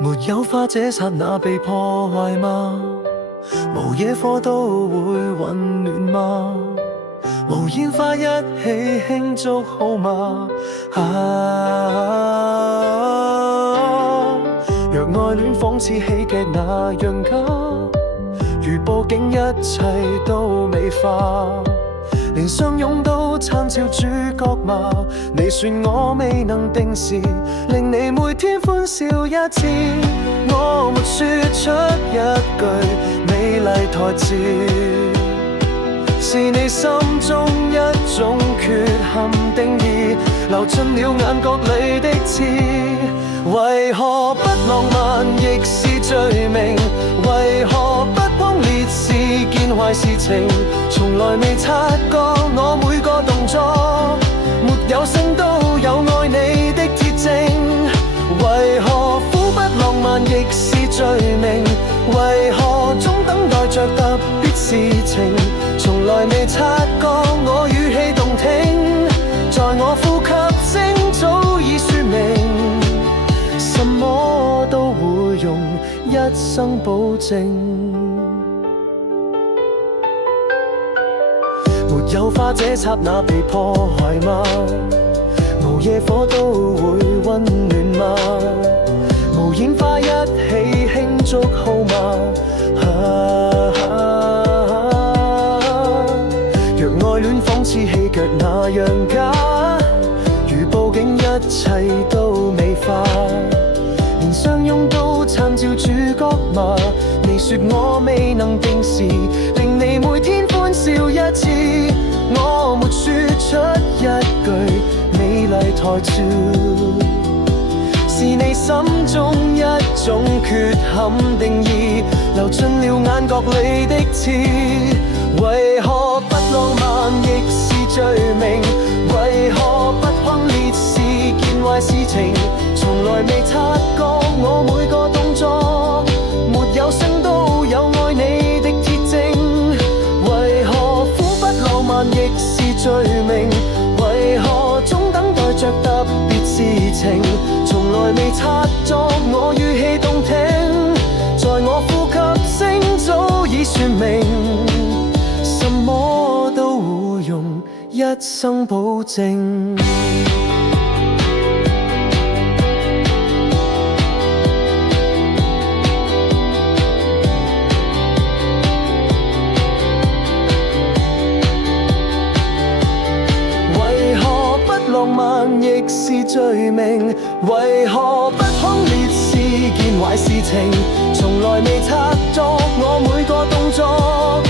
沒有花這剎那被破壞嗎？無野火都會溫暖嗎？無煙花一起慶祝好嗎？若愛戀仿似喜劇那樣假，如佈景一切都美化，連相擁都參照主角嗎？你說我未能定時，令你每天歡笑一次，我沒說出一句美麗台詞，是你心中一種缺陷定義，流進了眼角裡的刺。為何不浪漫亦是罪名？為何不轟烈是件壞事情？從來未察覺我每個動作，沒有聲都有愛你的鐵證。為何苦不浪漫亦是罪名？為何總等待着特別事情？從來未察覺我語氣動聽，在我呼吸聲早已說明，什麼都會用一生保證。沒有花這剎那被破壞嗎？無野火都會溫暖嗎？無煙花一起慶祝好嗎？若愛戀仿似戲劇那樣假，如佈景一切都美化，連相擁都參照主角嗎？你說我未能定時，令你每天歡笑一次，我沒說出一句美麗台詞，是你心中一種缺陷定義，流進了眼角裡的刺。為何不浪漫亦是罪名？為何不轟烈是件壞事情？從來未察覺我每個動作，沒有聲都有愛你的鐵證。為何苦不浪漫亦是罪名？為何總等待着特別事情？從來未察覺我語氣動聽，在我呼吸聲早已說明，什麼都會用一生保證。浪漫亦是罪名，為何不轟烈是件壞事情？從來未察覺我每個動作，